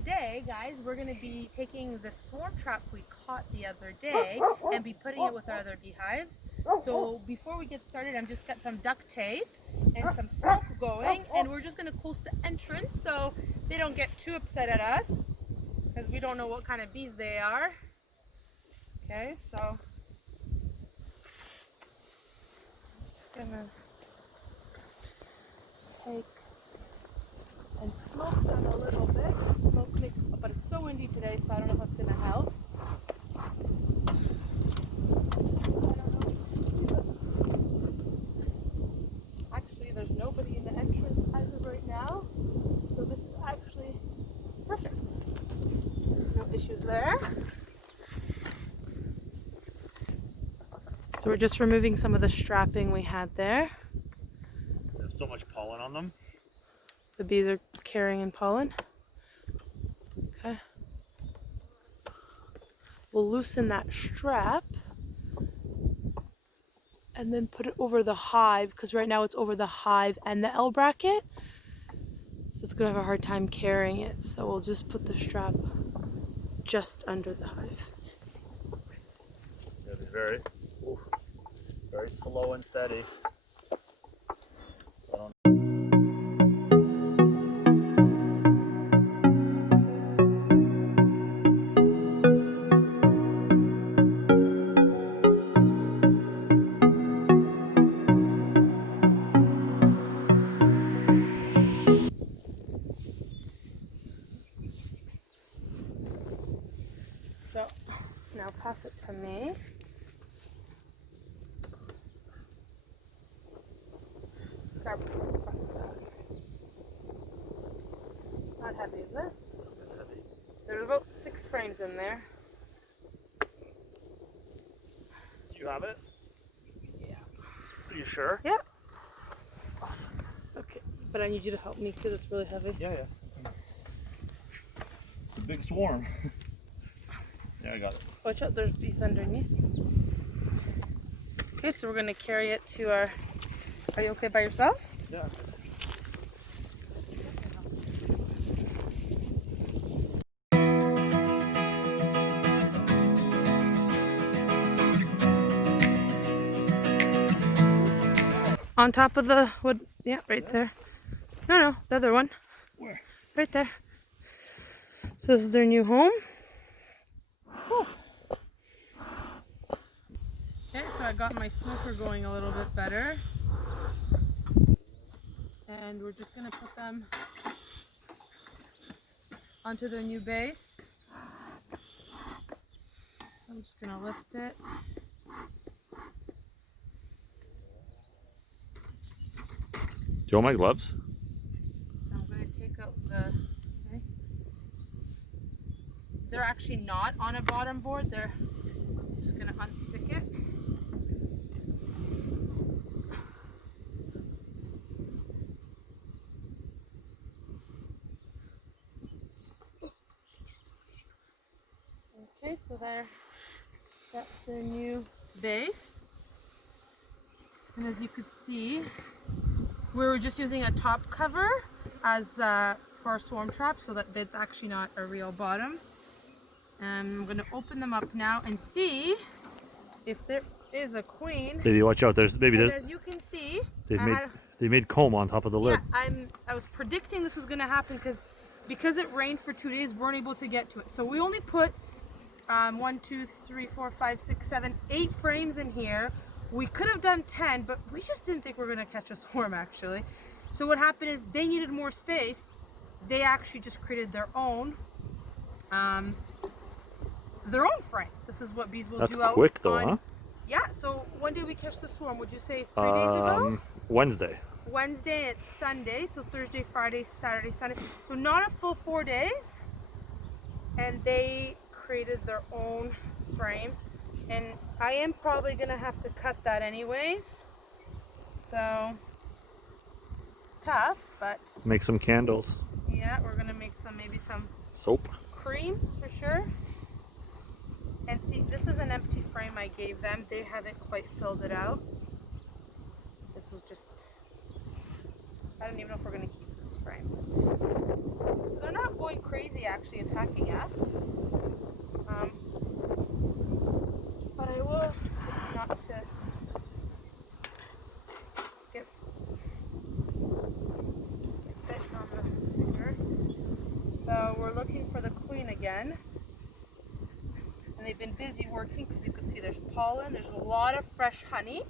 today, guys, we're going to be taking the swarm trap we caught the other day and be putting it with our other beehives. So before we get started, I'm just got some duct tape and some smoke going, and we're just going to close the entrance so they don't get too upset at us because we don't know what kind of bees they are. Okay, so I'm gonna take and smoke them a little bit. Smoke mix, but it's so windy today, so I don't know if it's going to help. Actually, there's nobody in the entrance as of right now, so this is actually perfect. No issues there. So we're just removing some of the strapping we had there. There's so much pollen on them. The bees are carrying in pollen. Okay. We'll loosen that strap and then put it over the hive, because right now it's over the hive and the L bracket. So it's going to have a hard time carrying it. So we'll just put the strap just under the hive. Gotta be very slow and steady. So now pass it to me. Grab it from the front of that. Not heavy, is it? Heavy. There's about 6 frames in there. Do you have it? Yeah. Are you sure? Yeah. Awesome. Okay, but I need you to help me because it's really heavy. Yeah. It's a big swarm. Yeah, I got it. Watch out, there's bees underneath. Okay, so we're going to carry it to our... Are you okay by yourself? Yeah. On top of the wood. Yeah, right there. No, the other one. Where? Right there. So this is their new home. Whew. Okay, so I got my smoker going a little bit better. And we're just going to put them onto their new base. So I'm just going to lift it. Do you want my gloves? So I'm going to take out the... Okay. They're actually not on a bottom board. They're just going to unstick it. Okay, so that's their new base. And as you could see, we were just using a top cover as for our swarm trap, so that bed's actually not a real bottom. I'm going to open them up now and see if there is a queen. Baby, watch out. There's As you can see, they made comb on top of the lid. Yeah, I was predicting this was going to happen because it rained for 2 days, we weren't able to get to it. So we only put 1, 2, 3, 4, 5, 6, 7, 8 frames in here. We could have done 10, but we just didn't think we were going to catch a swarm, actually. So what happened is they needed more space. They actually just created their own frame. This is what bees will do. That's quick though, huh? Yeah, so when did we catch the swarm? Would you say 3 days ago? Wednesday. Wednesday, it's Sunday, so Thursday, Friday, Saturday, Sunday. So not a full 4 days. And they created their own frame. And I am probably going to have to cut that anyways. So it's tough, but... Make some candles. Yeah, we're going to make maybe some soap. Creams for sure. And see, this is an empty frame I gave them. They haven't quite filled it out. This was just... I don't even know if we're going to keep this frame. So they're not going crazy actually attacking us. But I will just not to get bit on the finger. So we're looking for the queen again. And they've been busy working because you can see there's pollen, there's a lot of fresh honey.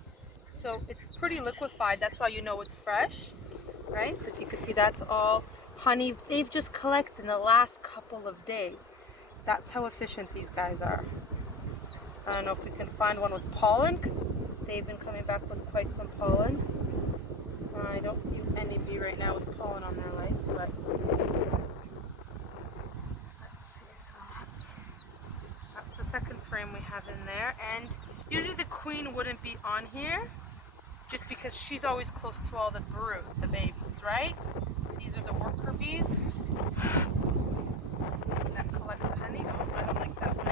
So it's pretty liquefied, that's why you know it's fresh, right? So if you can see, that's all honey they've just collected in the last couple of days. That's how efficient these guys are. I don't know if we can find one with pollen because they've been coming back with quite some pollen. I don't see any bee right now with pollen on their legs, but let's see. So that's the second frame we have in there, and usually the queen wouldn't be on here just because she's always close to all the brood, the babies, right? These are the worker bees that collect the honey. Oh, I don't like that one.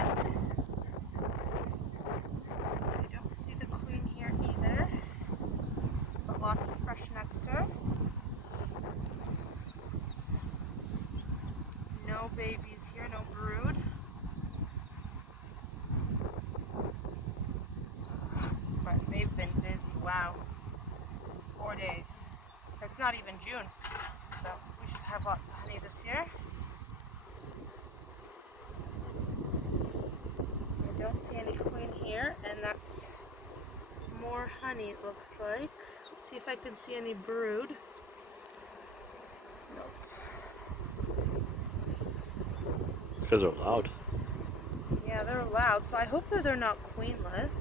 I don't see the queen here either, but lots of fresh nectar. No babies here, no brood. But they've been busy, wow. 4 days. It's not even June, so we should have lots of honey this year. I don't see any queen here, and that's more honey, it looks like. Let's see if I can see any brood. Nope. These guys are loud. Yeah, they're loud, so I hope that they're not queenless,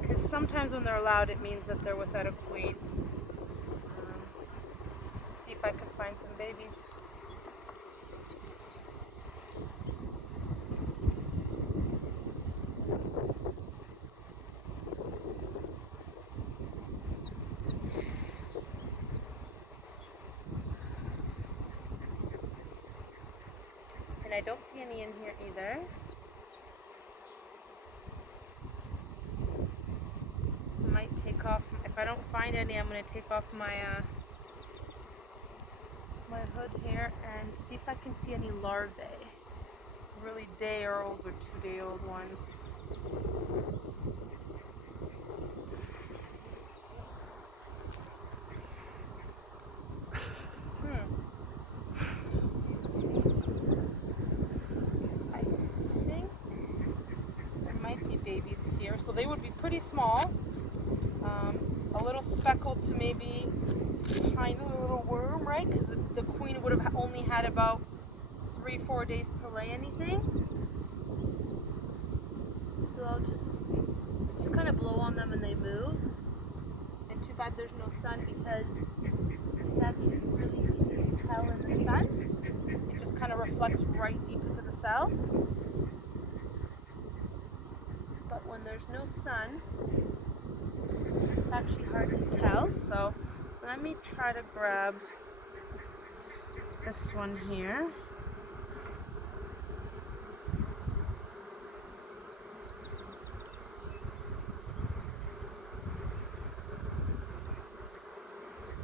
because sometimes when they're loud it means that they're without a queen. See if I can find some babies. And I don't see any in here either. I might take off, if I don't find any, I'm going to take off my my hood here and see if I can see any larvae. Really day-old or 2-day-old ones. I think there might be babies here, so they would be pretty small. A little speckled to maybe tiny little worm, right? Because the queen would have only had about 3-4 days to lay anything. So I'll just kind of blow on them and they move. And too bad there's no sun because it's actually really easy to tell in the sun. It just kind of reflects right deep into the cell. But when there's no sun, it's actually hard to tell. So let me try to grab this one here.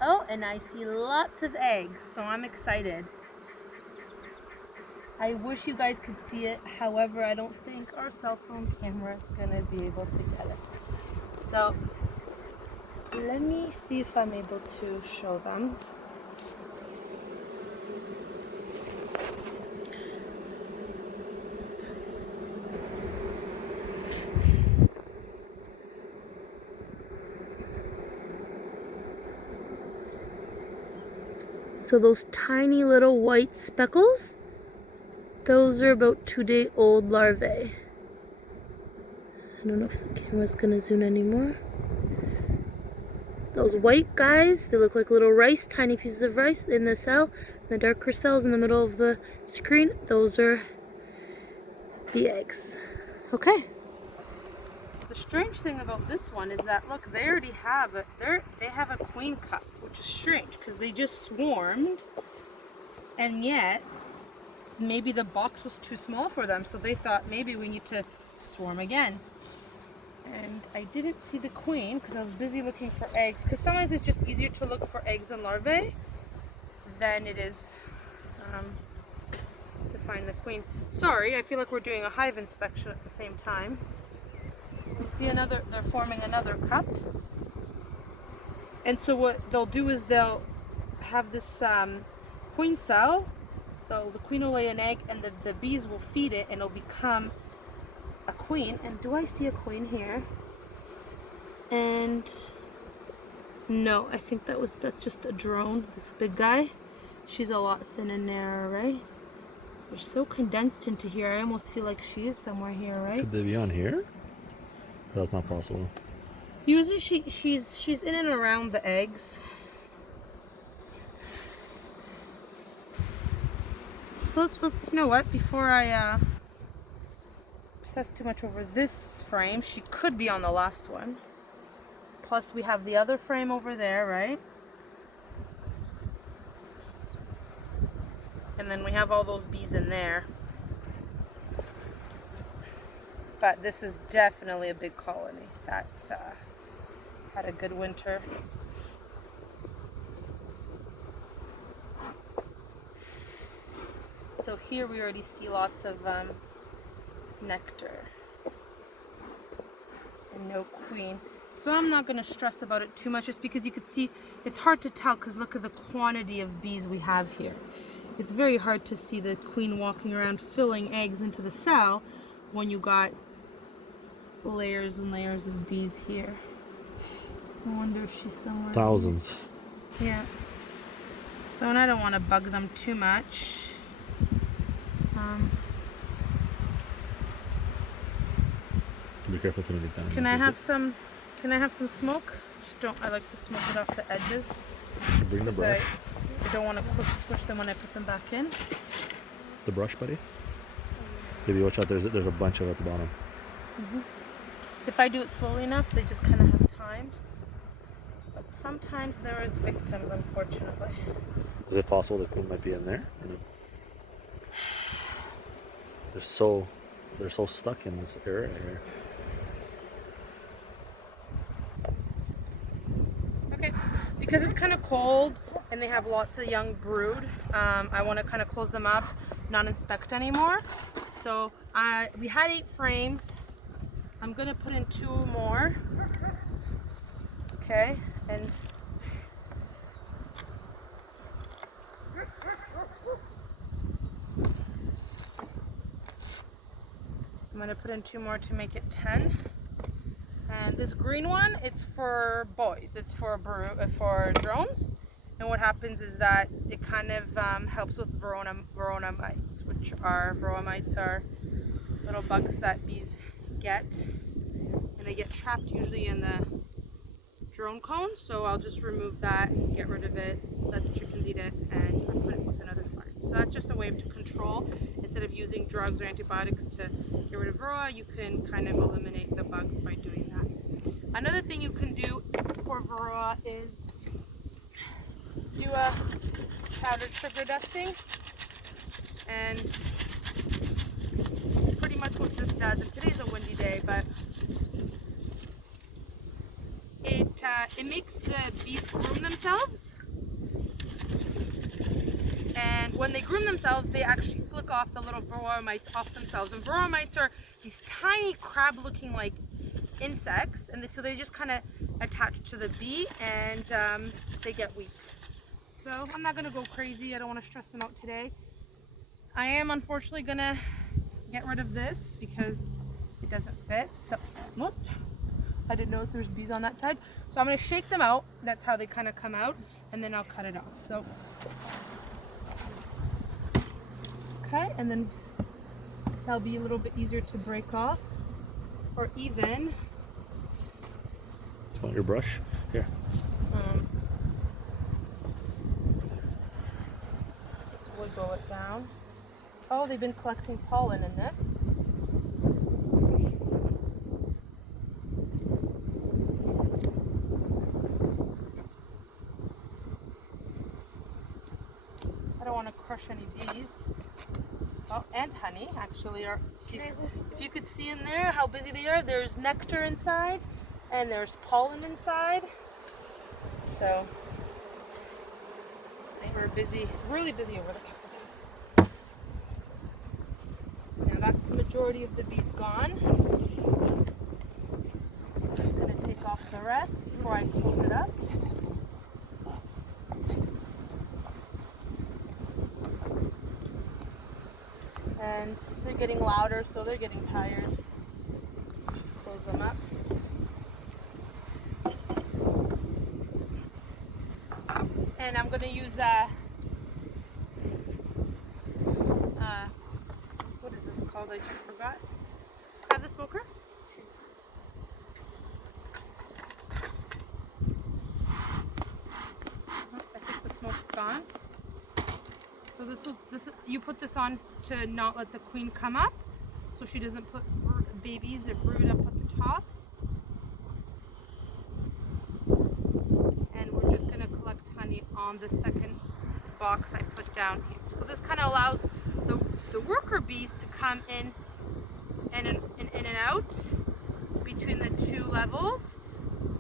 Oh, and I see lots of eggs, so I'm excited. I wish you guys could see it, however, I don't think our cell phone camera is gonna be able to get it. So let me see if I'm able to show them. So those tiny little white speckles, those are about 2-day-old larvae. I don't know if the camera's gonna zoom anymore. Those white guys, they look like little rice, tiny pieces of rice in the cell. The darker cells in the middle of the screen, those are the eggs. Okay. The strange thing about this one is that, look, they already have it. They have a queen cup, which is strange because they just swarmed, and yet maybe the box was too small for them, so they thought maybe we need to swarm again. And I didn't see the queen because I was busy looking for eggs, because sometimes it's just easier to look for eggs and larvae than it is to find the queen. Sorry, I feel like we're doing a hive inspection at the same time. You see another, they're forming another cup. And so what they'll do is they'll have this queen cell. So the queen will lay an egg and the bees will feed it and it'll become a queen. And do I see a queen here? And no, I think that's just a drone, this big guy. She's a lot thin and narrow, right? They're so condensed into here. I almost feel like she is somewhere here, right? Could they be on here? That's not possible. Usually she's in and around the eggs. So let's you know what? Before I obsess too much over this frame, she could be on the last one. Plus we have the other frame over there, right? And then we have all those bees in there. But this is definitely a big colony that had a good winter. So here we already see lots of nectar and no queen. So I'm not going to stress about it too much just because you could see it's hard to tell because look at the quantity of bees we have here. It's very hard to see the queen walking around filling eggs into the cell when you got layers and layers of bees here. I wonder if she's somewhere. Thousands. Here. Yeah. So, and I don't want to bug them too much. Be careful putting it down. Can I have some? Can I have some smoke? Just don't. I like to smoke it off the edges. Bring the brush. I don't want to squish them when I put them back in. The brush, buddy. Maybe watch out. There's a bunch of it at the bottom. If I do it slowly enough, they just kind of have time. But sometimes there is victims, unfortunately. Is it possible the queen might be in there? They're so stuck in this area here. Okay, because it's kind of cold and they have lots of young brood, I want to kind of close them up, not inspect anymore. So we had 8 frames. I'm going to put in 2 more. Okay, and I'm going to put in 2 more to make it 10. And this green one, it's for boys. It's for drones. And what happens is that it kind of helps with varroa mites, which are little bugs that bees get, and they get trapped usually in the drone cone. So I'll just remove that, get rid of it, let the chickens eat it, and put it with another farm. So that's just a way to control. Instead of using drugs or antibiotics to get rid of varroa, you can kind of eliminate the bugs by doing that. Another thing you can do for varroa is do a powdered sugar dusting, and pretty much what this does, and today's a windy day, but it makes the bees groom themselves. And when they groom themselves, they actually flick off the little varroa mites off themselves. And varroa mites are these tiny crab-looking like insects, and so they just kind of attach to the bee, and they get weak. So I'm not gonna go crazy. I don't want to stress them out today. I am unfortunately gonna get rid of this because it doesn't fit. So whoop, I didn't notice there's bees on that side. So I'm gonna shake them out. That's how they kind of come out, and then I'll cut it off. So. Okay, and then that'll be a little bit easier to break off, or even. Do you want your brush? Here. Just wiggle it down. Oh, they've been collecting pollen in this. I don't want to crush any bees. Oh, and honey, actually. If you could see in there how busy they are, there's nectar inside and there's pollen inside. So they were busy, really busy over the couple days. majority of the bees gone. I'm just going to take off the rest before I close it up. And they're getting louder, so they're getting tired. Close them up. And I'm going to use what is this called? I just forgot. Have the smoker? I think the smoke's gone. So this you put this on to not let the queen come up, so she doesn't put babies that brood up at the top. And we're just going to collect honey on the second box I put down here. So this kind of allows the worker bees to come in and out between the two levels,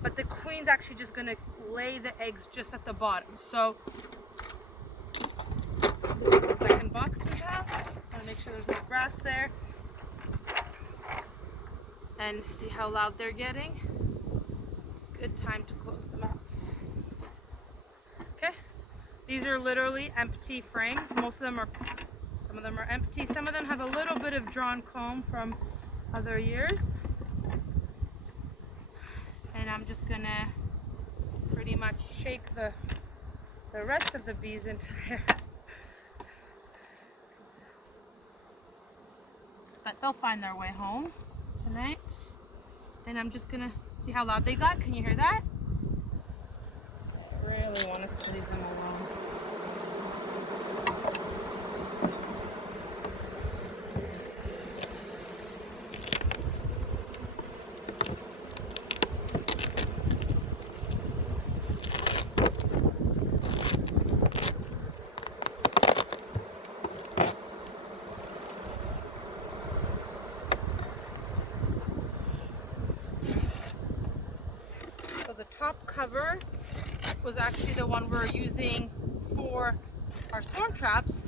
but the queen's actually just going to lay the eggs just at the bottom. So this is the second box we have. I want to make sure there's no grass there. And see how loud they're getting? Good time to close them up. Okay, these are literally empty frames. Most of them are, some of them are empty. Some of them have a little bit of drawn comb from other years. And I'm just gonna pretty much shake the rest of the bees into there. But they'll find their way home tonight. And I'm just gonna see how loud they got. Can you hear that? I really want us to leave them alone. Top cover was actually the one we're using for our swarm traps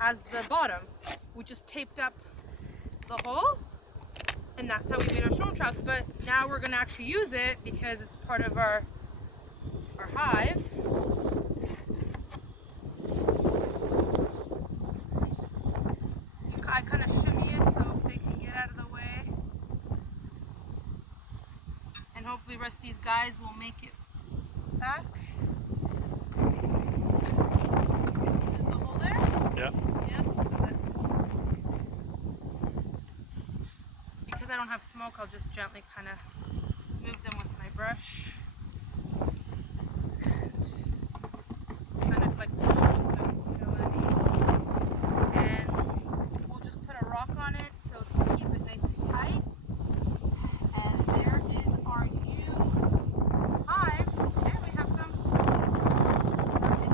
as the bottom. We just taped up the hole, and that's how we made our swarm traps. But now we're going to actually use it because it's part of our hive. I kind of shimmy it so they can get out of the way. And hopefully the rest of these guys will make it back. Is the hole there? Yeah. Yep, so that's... Because I don't have smoke, I'll just gently kind of move them with my brush. And kind of like to hold some killing. And we'll just put a rock on it so to keep it nice and tight. And there is our new hive. And we have some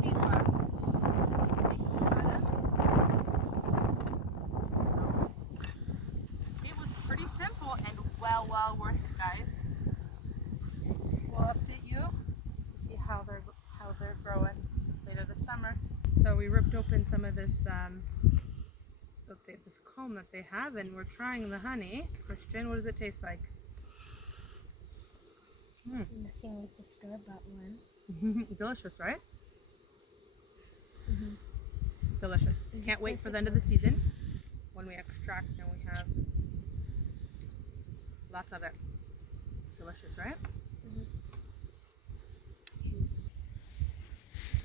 beeswax. So it was pretty simple and well worth it, guys. We'll update you to see how they're growing later this summer. So we ripped open some of this this comb that they have, and we're trying the honey. Christian, what does it taste like? Nothing like the store-bought one. Delicious, right? Mm-hmm. Delicious. Can't wait for the end of the season when we extract and we have lots of it. Delicious, right? Mm-hmm.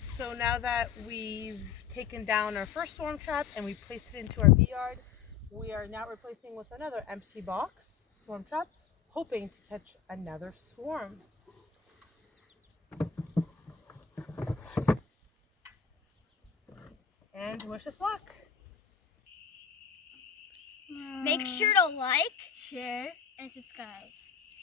So now that we've taken down our first swarm trap and we placed it into our bee yard, we are now replacing with another empty box swarm trap, hoping to catch another swarm. And wish us luck. Make sure to like, share, and subscribe.